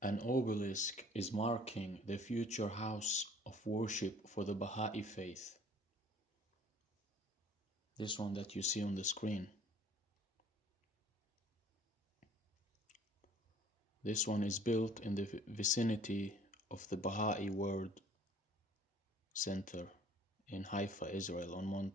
An obelisk is marking the future house of worship for the Bahai faith. This one that you see on the screen. This one is built in the vicinity of the Bahai World Center in Haifa, Israel, on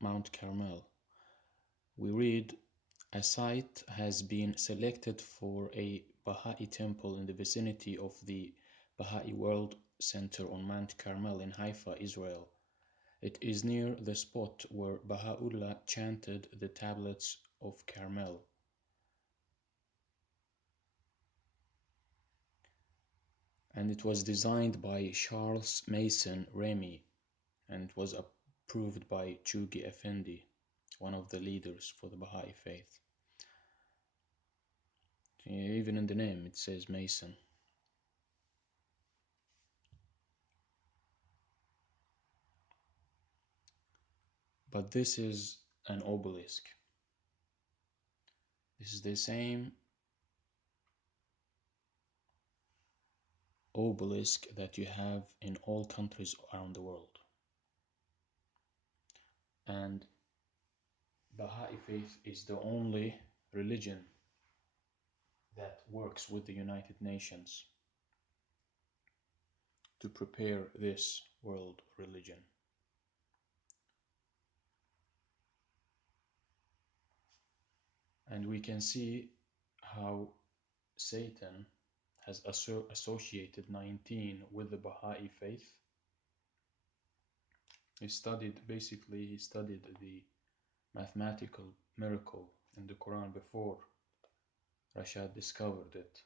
Mount Carmel. We read, a site has been selected for a Bahai temple in the vicinity of the Bahai World Center on Mount Carmel in Haifa, Israel. It is near the spot where Baha'u'llah chanted the tablets of Carmel. And it was designed by Charles Mason Remy, and it was approved by Chugi Effendi, one of the leaders for the Bahai faith. Even in the name it says Mason. But this is an obelisk. This is the same obelisk that you have in all countries around the world. And Bahai faith is the only religion that works with the United Nations to prepare this world religion. And we can see how Satan has associated 19 with the Bahai faith. He studied the mathematical miracle in the Quran before Rashad discovered it.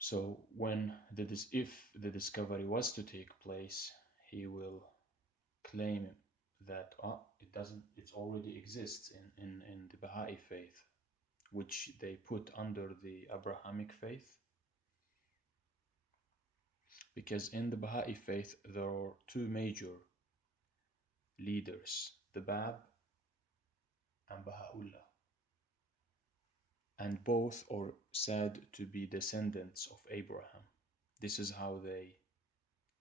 So if the discovery was to take place, he will claim that it already exists in the Bahai faith, which they put under the Abrahamic faith. Because in the Bahai faith there are two major leaders, the Bab and Baha'u'llah. And both are said to be descendants of Abraham. This is how they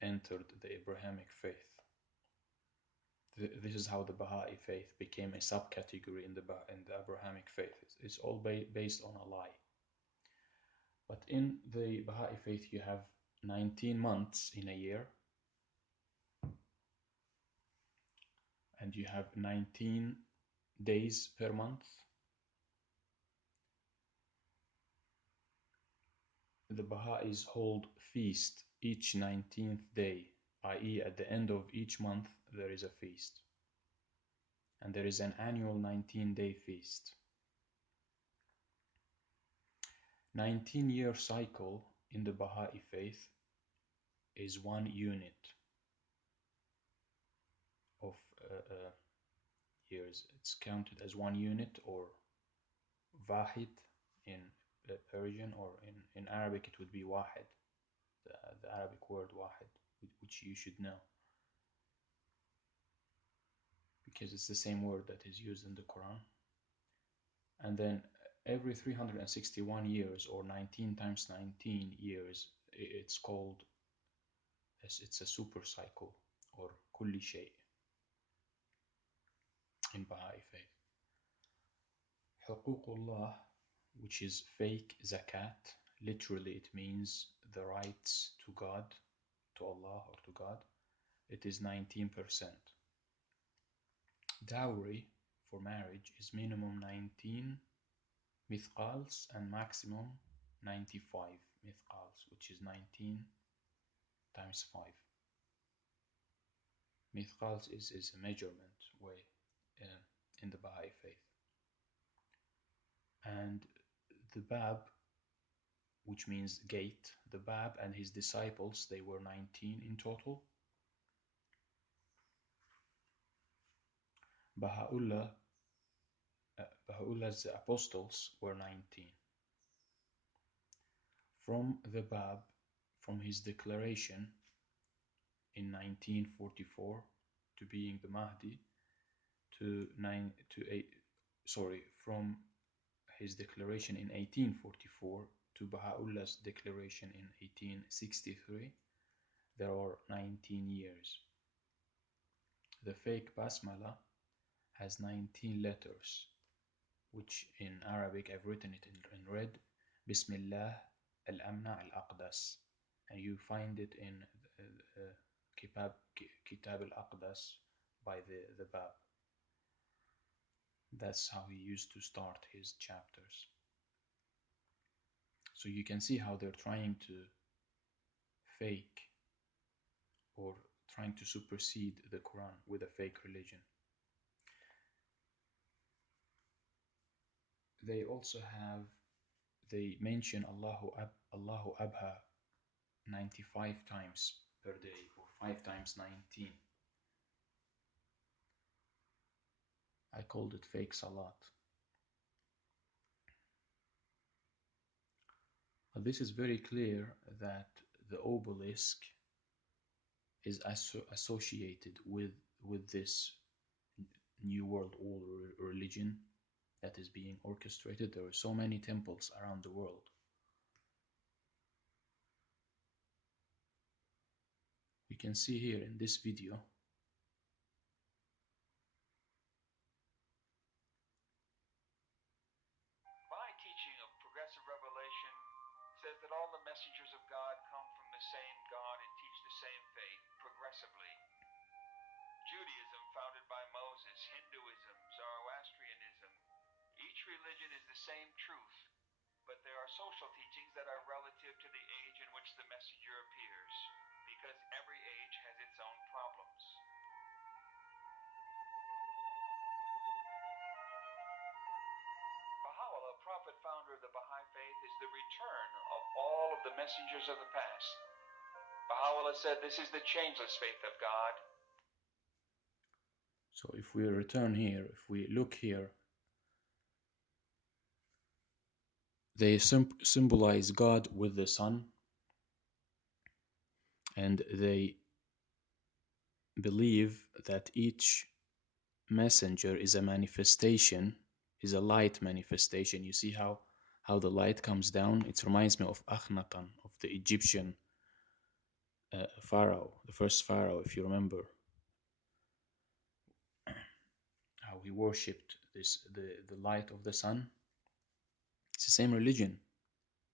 entered the Abrahamic faith. This is how the Bahai faith became a subcategory in the Abrahamic faith. It's all based on a lie. But in the Bahai faith you have 19 months in a year, and you have 19 days per month. The Baha'is hold feast each 19th day, i.e. at the end of each month there is a feast. And there is an annual 19-day feast. 19-year cycle in the Bahai faith is 1 unit of years. It's counted as 1 unit, or Vahid in Persian, or in Arabic it would be Wahid, the Arabic word Wahid, which you should know, because it's the same word that is used in the Quran. And then every 361 years, or 19 times 19 years, it's called, it's a super cycle, or kulli shay in Bahai faith. Huququllah, which is fake zakat, literally it means the rights to God, to Allah or to God, it is 19%. Dowry for marriage is minimum 19 mithqals and maximum 95 mithqals, which is 19 times 5. Mithqals is a measurement way in the Bahai faith. And the Bab, which means gate, the Bab and his disciples, they were 19 in total. Baha'u'llah's apostles were 19. From the Bab, from his declaration in 1944 to being the Mahdi, from his declaration in 1844 to Baha'u'llah's declaration in 1863, there are 19 years. The fake basmala has 19 letters, which in Arabic I've written it in red, Bismillah al-Amna al-Aqdas, and you find it in Kitab al-Aqdas by the Bab. That's how he used to start his chapters. So you can see how they're trying to fake or trying to supersede the Quran with a fake religion. They also they mention Allahu Abha 95 times per day, or 5 times 19. I called it fake salat. But this is very clear that the obelisk is associated with this New World Order religion that is being orchestrated. There are so many temples around the world. You can see here in this video My teaching of progressive revelation says that all the messengers of God come from the same God and teach the same faith progressively. Judaism, founded by Moses, Hinduism, Zoroastrianism, each religion is the same truth, but there are social teachings that are relative to the age in which the messenger appears, because every age has its own problems. Baha'u'llah, prophet founder of the Bahai faith, is the return of all of the messengers of the past. Baha'u'llah said this is the changeless faith of God. So if we return here, if we look here, they symbolize God with the sun, and they believe that each messenger is a manifestation, is a light manifestation. You see how the light comes down? It reminds me of Akhenaten, of the Egyptian pharaoh, the first pharaoh, if you remember, how he worshipped the light of the sun. It's the same religion,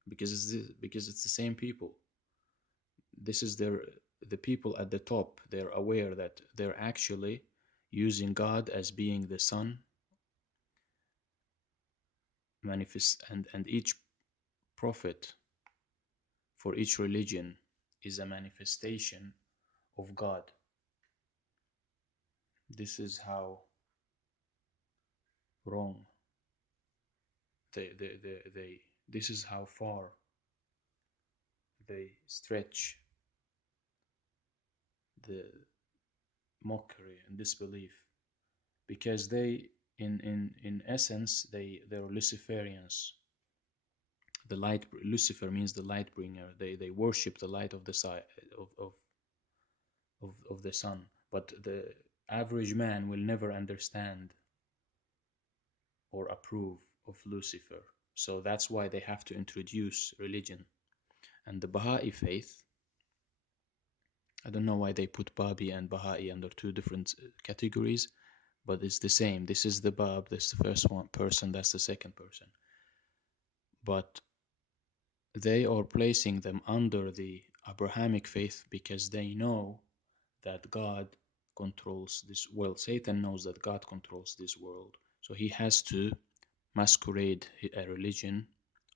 because it's the same people. This is the people at the top. They're aware that they're actually using God as being the sun, manifest, and each prophet for each religion is a manifestation of God. This is how wrong they this is how far they stretch the mockery and disbelief, because they in essence they're Luciferians. The light, Lucifer means the light bringer. They worship the light of the side of the sun, but the average man will never understand or approve of Lucifer. So that's why they have to introduce religion. And the Baha'i faith, I don't know why they put Babi and Baha'i under two different categories, but it's the same. This is the Bab, that's the first one person, that's the second person. But they are placing them under the Abrahamic faith because they know that God controls this world. Satan knows that God controls this world. So he has to masquerade a religion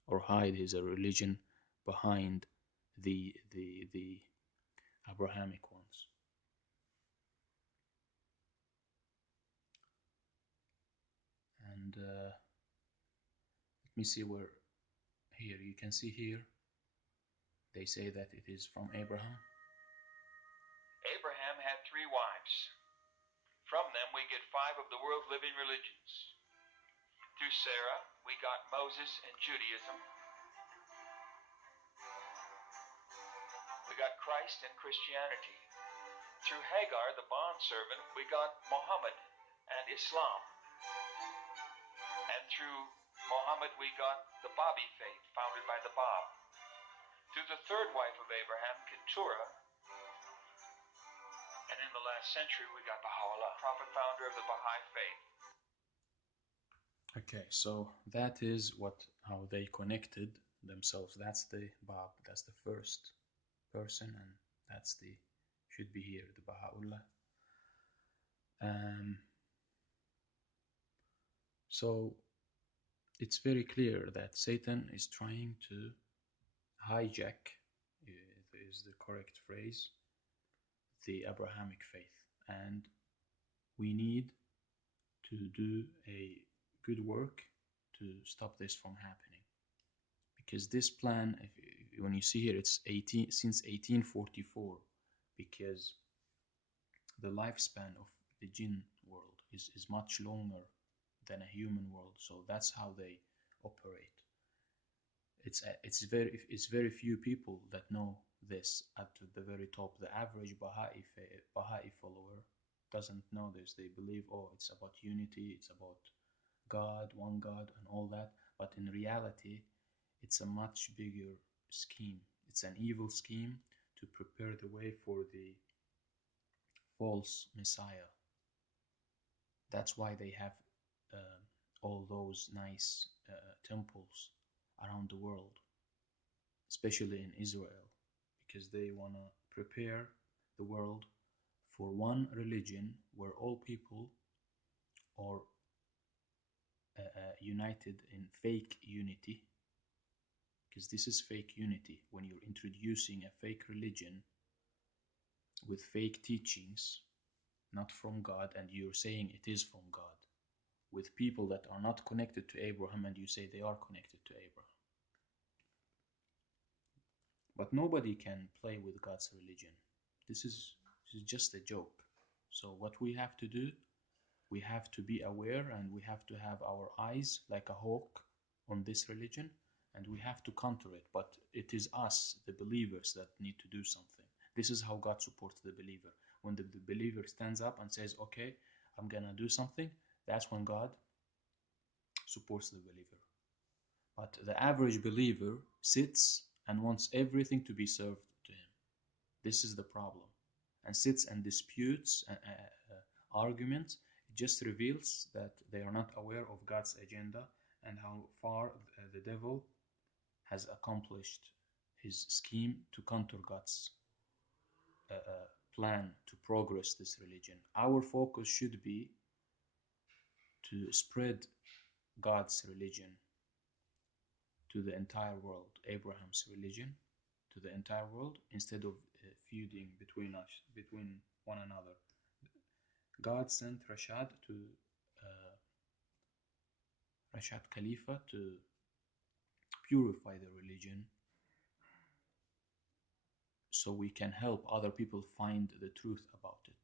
or hide his religion behind the Abrahamic ones. And let me see where, here you can see here they say that it is from Abraham. Abraham had 3 wives. From them we get 5 of the world's living religions. Through Sarah, we got Moses and Judaism. We got Christ and Christianity. Through Hagar, the bondservant, we got Muhammad and Islam. And through Muhammad, we got the Babi faith, founded by the Bab. Through the third wife of Abraham, Keturah, and in the last century we got Baha'u'llah, prophet founder of the Bahai faith. Okay, so that is how they connected themselves. That's the Bab, that's the first person, and that's the should be here, the Baha'u'llah. Um, so it's very clear that Satan is trying to hijack, is the correct phrase, the Abrahamic faith, and we need to do a good work to stop this from happening. Because this plan, when you see here, it's since 1844, because the lifespan of the jinn world is much longer than a human world. So that's how they operate. It's very few people that know this at the very top. The average Bahai follower doesn't know this. They believe, oh, it's about unity, it's about God, one God, and all that. But in reality, it's a much bigger scheme. It's an evil scheme to prepare the way for the false Messiah. That's why they have all those nice temples around the world, especially in Israel, because they want to prepare the world for one religion where all people are united in fake unity, because this is fake unity when you're introducing a fake religion with fake teachings, not from God, and you're saying it is from God, with people that are not connected to Abraham, and you say they are connected to Abraham. But nobody can play with God's religion. This is just a joke. So what we have to do, we have to be aware, and we have to have our eyes like a hawk on this religion, and we have to counter it. But it is us, the believers, that need to do something. This is how God supports the believer. When the believer stands up and says, okay, I'm gonna do something, that's when God supports the believer. But the average believer sits and wants everything to be served to him. This is the problem. And sits and disputes arguments. It just reveals that they are not aware of God's agenda and how far the devil has accomplished his scheme to counter God's plan to progress this religion. Our focus should be to spread God's religion to the entire world, Abraham's religion to the entire world, instead of feuding between us, between one another. God sent Rashad Khalifa to purify the religion so we can help other people find the truth about it.